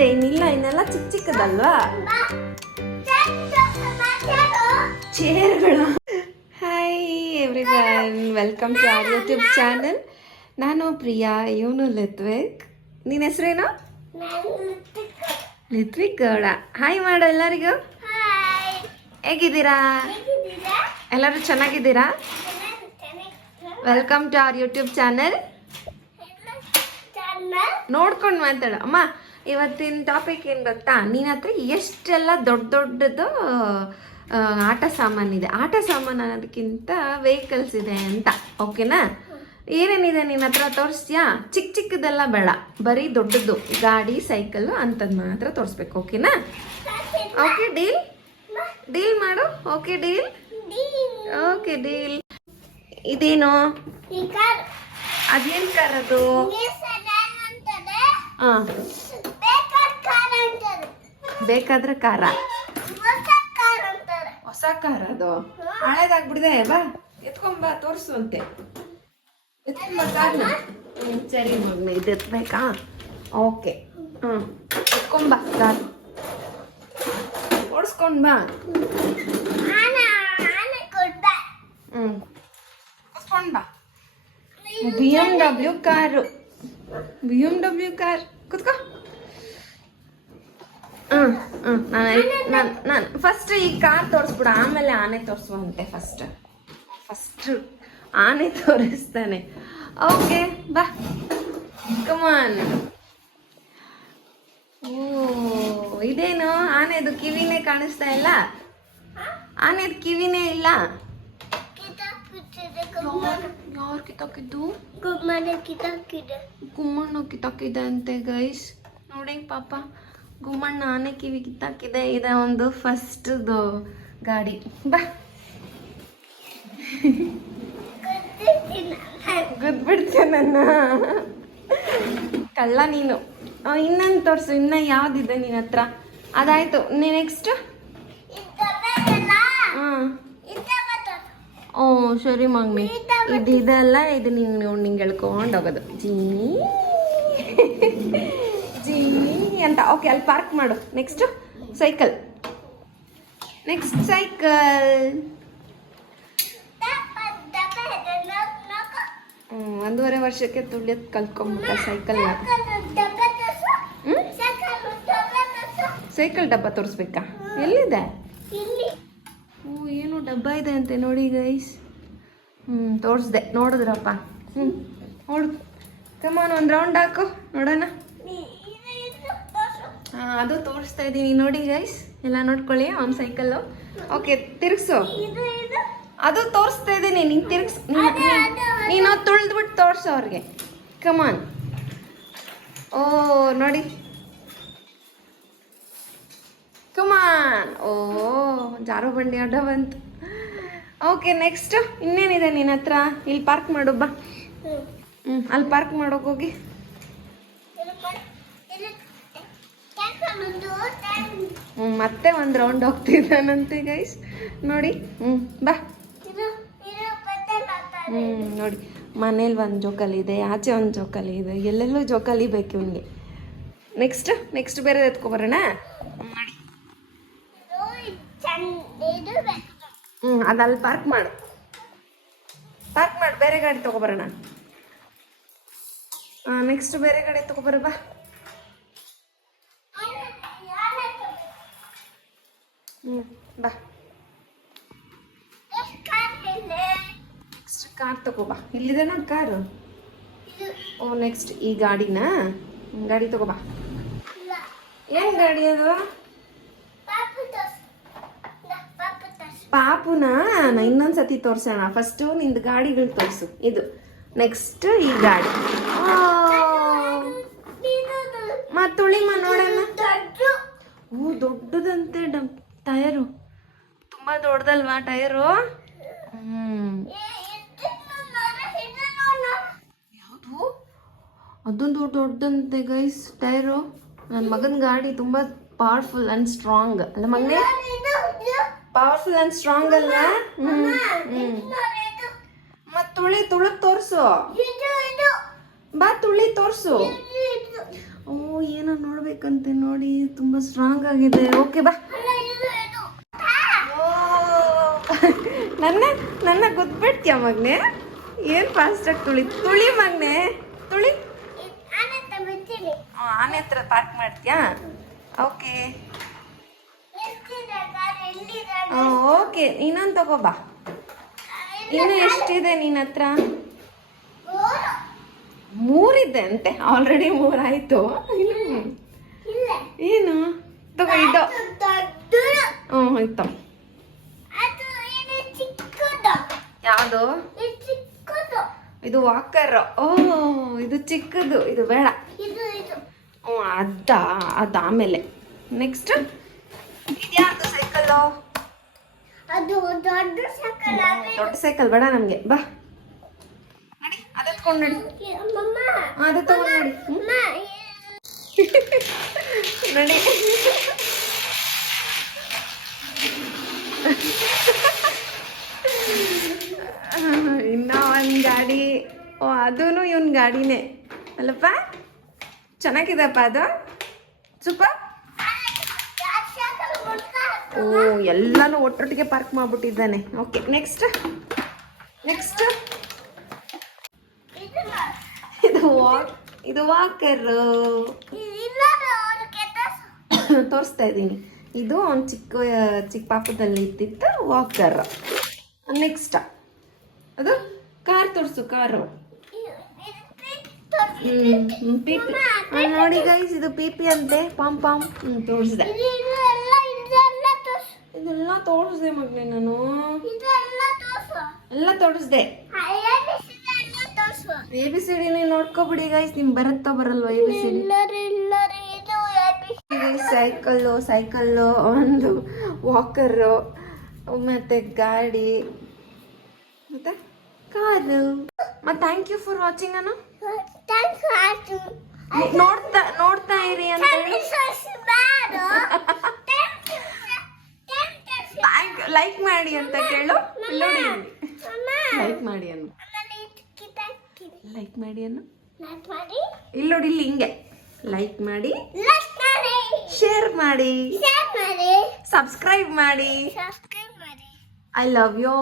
ಇದೆ, ಇನ್ನಿಲ್ಲ, ಇನ್ನೆಲ್ಲ ಚಿಕ್ಕ ಚಿಕ್ಕದಲ್ವಾ ಚೇರ್ಗಳು. Hi everyone, welcome to our YouTube channel. ನಾನು ಪ್ರಿಯಾ, ಇವನು ಲಿತ್ವಿಕ್. ನಿನ್ನ ಹೆಸರೇನು? ಲಿತ್ವಿಕ್ ಗೌಡ. ಹಾಯ್ ಮಾಡು ಎಲ್ಲರಿಗೂ. ಹೇಗಿದ್ದೀರಾ? ಎಲ್ಲರೂ ಚೆನ್ನಾಗಿದ್ದೀರಾ? Welcome to our YouTube channel. ನೋಡ್ಕೊಂಡು ಮಾತಾಡ ಅಮ್ಮ. ಇವತ್ತಿನ ಟಾಪಿಕ್ ಏನು ಗೊತ್ತಾ, ನಿನ್ನ ಹತ್ರ ಎಷ್ಟೆಲ್ಲ ದೊಡ್ಡ ದೊಡ್ಡದು ಆಟ ಸಾಮಾನಿದೆ. ಆಟ ಸಾಮಾನು ಅನ್ನೋದಕ್ಕಿಂತ ವೆಹಿಕಲ್ಸ್ ಇದೆ ಅಂತ, ಓಕೆನಾ? ಏನೇನಿದೆ ನಿನ್ನ ಹತ್ರ ತೋರಿಸ್ತೀಯಾ? ಚಿಕ್ಕ ಚಿಕ್ಕದೆಲ್ಲ ಬೇಡ, ಬರೀ ದೊಡ್ಡದು ಗಾಡಿ, ಸೈಕಲ್ಲು ಅಂಥದ್ದು ಮಾತ್ರ ತೋರಿಸ್ಬೇಕು, ಓಕೆನಾ? ಓಕೆ, ಡೀಲ್ ಡೀಲ್ ಮಾಡು. Okay, deal. Okay, deal. ಇದೇನು? ಅದೇನು ಕಾರ್ ಅದು? ಹಾಂ, ಬೇಕಾದ್ರೆ ಕಾರ. ಹೊಸ ಕಾರ್ ಅದು, ಹಳೇದಾಗ್ಬಿಡಿದೆ. ಬಾ ಎತ್ಕೊಂಬ, ತೋರಿಸುವಂತೆ. ಎತ್ಕೊಂಬ ಕಾರ್ನ. ಸರಿ ಮಗ್ನ, ಇದು ಎತ್ಬೇಕಾ? ಓಕೆ, ಎತ್ಕೊಂಬ ಕಾರ್, ಓಡಿಸ್ಕೊಂಡ್ ಬಾ. ಓಡಿಸ್ಕೊಂಡ್ ಬಾ. BMW car, BMW car. ಕುತ್ಕೋ. ನಾನು ಫಸ್ಟ್ ಈ ಕಾರ್ ತೋರಿಸ್ಬಿಡ, ಆಮೇಲೆ ಆನೆ ತೋರಿಸುವಂತೆ. ಫಸ್ಟ್ ಆನೆ ತೋರಿಸ್ತಾನೆ. ಓಕೆ, ಬಾ, ಕಮಾನ್. ಓ, ಇದೇನು ಆನೆದು ಕಿವಿನೇ ಕಾಣಿಸ್ತಾ ಇಲ್ಲ. ಆನೆದು ಕಿವಿನೇ ಇಲ್ಲ. ಯಾರು ಕಿತ್ತಾಕಿದ್ದು? ಗುಮ್ಮಣ್ಣ ಕಿತ್ತಾಕಿದೆ ಅಂತೆ ಗೈಸ್. ನೋಡಿ ಪಾಪ, ಗುಮ್ಮಣ್ಣ ಆನೆ ಕಿವಿ ಕಿತ್ತಾಕಿದೆ. ಇದೆ ಒಂದು ಫಸ್ಟ್ದು ಗಾಡಿ. ಬಾ, ಗುದ್ಬಿಡ್ತೀಯ ನನ್ನ ಕಳ್ಳ ನೀನು. ಇನ್ನೊಂದು ತೋರಿಸು, ಇನ್ನ ಯಾವ್ದಿದೆ ನಿನ್ನ ಹತ್ರ? ಅದಾಯ್ತು, ನೆಕ್ಸ್ಟ್. ಹಾಂ, ಓ ಸರಿ ಮಗ್ನಿ, ಇದೆಲ್ಲ ಇದು ನಿಂಗೆ ಎಳ್ಕೊಂಡು ಹೋಗೋದು. ಜೀ ಜೀ ಅಂತ. ಓಕೆ, ಅಲ್ಲಿ ಪಾರ್ಕ್ ಮಾಡು. Next cycle. Next cycle. 1.5 ವರ್ಷಕ್ಕೆ ತುಳಿಯೋದು ಕಲ್ತ್ಕೊಂಬಿಟ್ಟ ಸೈಕಲ್ನ. ಸೈಕಲ್ ಡಬ್ಬ ತೋರಿಸ್ಬೇಕಾ? ಎಲ್ಲಿದೆ? ಓ, ಏನು ಡಬ್ಬ ಇದೆ ಅಂತೆ ನೋಡಿ ಗೈಸ್. ತೋರಿಸ್ದೆ, ನೋಡಿದ್ರಪ್ಪ. ನೋಡು, ಕಮಾನ್, ಒಂದು ರೌಂಡ್ ಹಾಕು ನೋಡೋಣ. ಹಾಂ, ಅದು ತೋರಿಸ್ತಾ ಇದ್ದೀನಿ ನೋಡಿ ಗೈಸ್, ಎಲ್ಲ ನೋಡ್ಕೊಳ್ಳಿ ಅವ್ನ ಸೈಕಲ್ಲು. ಓಕೆ, ತಿರ್ಗಿಸು. ಅದು ತೋರಿಸ್ತಾ ಇದ್ದೀನಿ, ನೀನು ತಿರ್ಗಿಸ್. ನೀನು ತುಳಿದ್ಬಿಟ್ಟು ತೋರಿಸು ಅವ್ರಿಗೆ. ಕಮಾನ್. ಓ ನೋಡಿ, ಕಮಾನ್. ಓ, ಜಾರೋ ಬಂಡಿ ಅಡ್ಡ ಬಂತು. ಓಕೆ, ನೆಕ್ಸ್ಟ್ ಇನ್ನೇನಿದೆ ನಿನ್ನ ಹತ್ರ? ಇಲ್ಲಿ ಪಾರ್ಕ್ ಮಾಡು ಬಾ. ಅಲ್ಲಿ ಪಾರ್ಕ್ ಮಾಡೋಕೆ ಹೋಗಿ. ಮತ್ತೆ ಒಂದು ರೌಂಡ್ ಹೋಗ್ತಿದ್ದಾನಂತೆ ಗೈಸ್ ನೋಡಿ. ಬಾ. ನೋಡಿ, ಮನೇಲಿ ಒಂದು ಜೋಕಾಲಿ ಇದೆ, ಆಚೆ ಒಂದು ಜೋಕಾಲಿ ಇದೆ, ಎಲ್ಲೆಲ್ಲೂ ಜೋಕಾಲಿ ಬೇಕು ಇವನಿಗೆ. ನೆಕ್ಸ್ಟ್ ಬೇರೆ ಎತ್ಕೊಬರೋಣ. ಮಾಡಿ. ಅದಲ್ಲಿ ಪಾರ್ಕ್ ಮಾಡು, ಬೇರೆ ಗಾಡಿ ತಗೊಬರೋಣ. ನೆಕ್ಸ್ಟ್ ಬೇರೆ ಗಾಡಿ ತಗೊಬರ ಬಾ. ಬಾ, ನೆಕ್ಸ್ಟ್ ಕಾರ್ ತಗೋಬಾ. ಇಲ್ಲಿದೆ ನೋಡಿ ಕಾರು. ಓ, ನೆಕ್ಸ್ಟ್ ಈ ಗಾಡಿನ ಗಾಡಿ ತಗೋಬಾ. ಏನ್ ಗಾಡಿ ಅದು? ಪಾಪುನ ಇನ್ನೊಂದ್ಸತಿ ತೋರ್ಸೋಣ. ಫಸ್ಟು ನಿಂದು ಗಾಡಿಗಳು ತೋರಿಸು. ಇದು ನೆಕ್ಸ್ಟ್ ಈ ಗಾಡಿ. ತುಳಿಮ ನೋಡೋಣ. ಓ, ದೊಡ್ಡದಂತೆ ಟಯರು. ತುಂಬಾ ದೊಡ್ಡದಲ್ವಾ ಟಯರು? ಯಾವುದು? ಅದೊಂದು ದೊಡ್ಡದಂತೆ ಗೈಸ್ ಟೈರು. ನನ್ನ ಮಗನ ಗಾಡಿ ತುಂಬಾ ಪವರ್ಫುಲ್ ಅಂಡ್ ಸ್ಟ್ರಾಂಗ್ ಅಲ್ಲ ಮಗನೇ? ಪವರ್ಫುಲ್ ಅಂಡ್ ಸ್ಟ್ರಾಂಗ್ ಅಲ್ಲ? ಮತ್ ತುಳಿದ್ ತೋರ್ಸು ಬಾ. ತುಳಿ ತೋರ್ಸು. ಓ ಏನೋ ನೋಡ್ಬೇಕಂತೆ ನೋಡಿ, ತುಂಬ ಸ್ಟ್ರಾಂಗ್ ಆಗಿದೆ. ಓಕೆ ಬಾ. ನನ್ನ ನನ್ನ ಗೊತ್ಬಿಡ್ತೀಯ ಮಗ್ನೆ? ಏನು ಫಾಸ್ಟಾಗಿ ತುಳಿ ಮಗ್ನೆ, ತುಳಿ. ಆನೆ ಹತ್ರ ಪಾರ್ಕ್ ಮಾಡ್ತೀಯಾ? ಓಕೆ ಓಕೆ, ಇನ್ನೊಂದು ತಗೋಬಾ. ಇನ್ನು ಎಷ್ಟಿದೆ ನಿನ್ನ ಹತ್ರ? 3 ಇದೆ ಅಂತೆ, ಆಲ್ರೆಡಿ 3 ಆಯ್ತು. ಏನು ತಗೋ ಇದು. ಆಯ್ತು. ಯಾವುದು? ಇದು ವಾಕರ್. ಓ ಇದು ಚಿಕ್ಕದು, ಇದು ಬೇಡ. ಹ್ಞೂ ಅದು ಆಮೇಲೆ. ನೆಕ್ಸ್ಟ್ ಇದ್ಯಾವುದು ಸೈಕಲ್ಲು? ದೊಡ್ಡ ಸೈಕಲ್ ಬೇಡ ನಮಗೆ. ಬಾ ನಡಿ, ಅದು ಎತ್ಕೊಂಡು ನಡಿ. ಅದು ತಗೊಂಡು ನಡಿ. ನಡಿ. ಇನ್ನ ಒಂದು ಗಾಡಿ. ಓ ಅದೂ ಇವನ್ ಗಾಡಿನೇ ಅಲ್ಲಪ್ಪ. ಚೆನ್ನಾಗಿದೆಪ್ಪ ಅದು, ಸೂಪರ್. ಓ ಎಲ್ಲಾನು ಒಟ್ಟೊಟ್ಟಿಗೆ ಪಾರ್ಕ್ ಮಾಡ್ಬಿಟ್ಟಿದ್ದಾನೆ. ಓಕೆ ನೆಕ್ಸ್ಟ್ ಇದು ವಾಕರ್ ತೋರಿಸ್ತಾ ಇದ್ದೀನಿ. ಇದು ಒಂದು ಚಿಕ್ಕ ಪಾಪದಲ್ಲಿ ಇದ್ದಿತ್ತು ವಾಕರ್. ನೆಕ್ಸ್ಟ್ ಅದು ಕಾರ್ ತೋರಿಸು. ಕಾರು ಪಿ ನೋಡಿ ಗೈಸ್, ಇದು ಪಿ ಅಂತೆ. ಪಾಮ್ ತೋರಿಸಿದೆ. ಇದೆಲ್ಲ ತೋರಿಸ್ದೆ ಮಗನೇ ನಾನು, ಎಲ್ಲ ತೋರಿಸ್ದೆ. ABCD ನೋಡ್ಕೊಬಿಡಿ guys. ನಿಮ್ಗೆ ಬರುತ್ತಾ ಬರಲ್ವಾ ABCD? ಸೈಕಲ್ಲು, ಒಂದು ವಾಕರು, ಮತ್ತೆ ಗಾಡಿ, ಮತ್ತೆ ಕಾರು. ಮತ್ತೆ ಥ್ಯಾಂಕ್ ಯು ಫಾರ್ ವಾಚಿಂಗ್. ನಾನು ನೋಡ್ತಾ ಇರಿ ಅಂತ ಲೈಕ್ ಮಾಡಿ ಅಂತ ಕೇಳು. ನೋಡಿ ಲೈಕ್ ಮಾಡಿ ಅನ್ನು, ಲೈಕ್ ಮಾಡಿ ಅನ್ನು. ಇಲ್ಲಿ ನೋಡಿ, ಇಲ್ಲಿ ಹಿಂಗೆ ಲೈಕ್ ಮಾಡಿ, ಶೇರ್ ಮಾಡಿ, ಸಬ್ಸ್ಕ್ರೈಬ್ ಮಾಡಿ. I love you.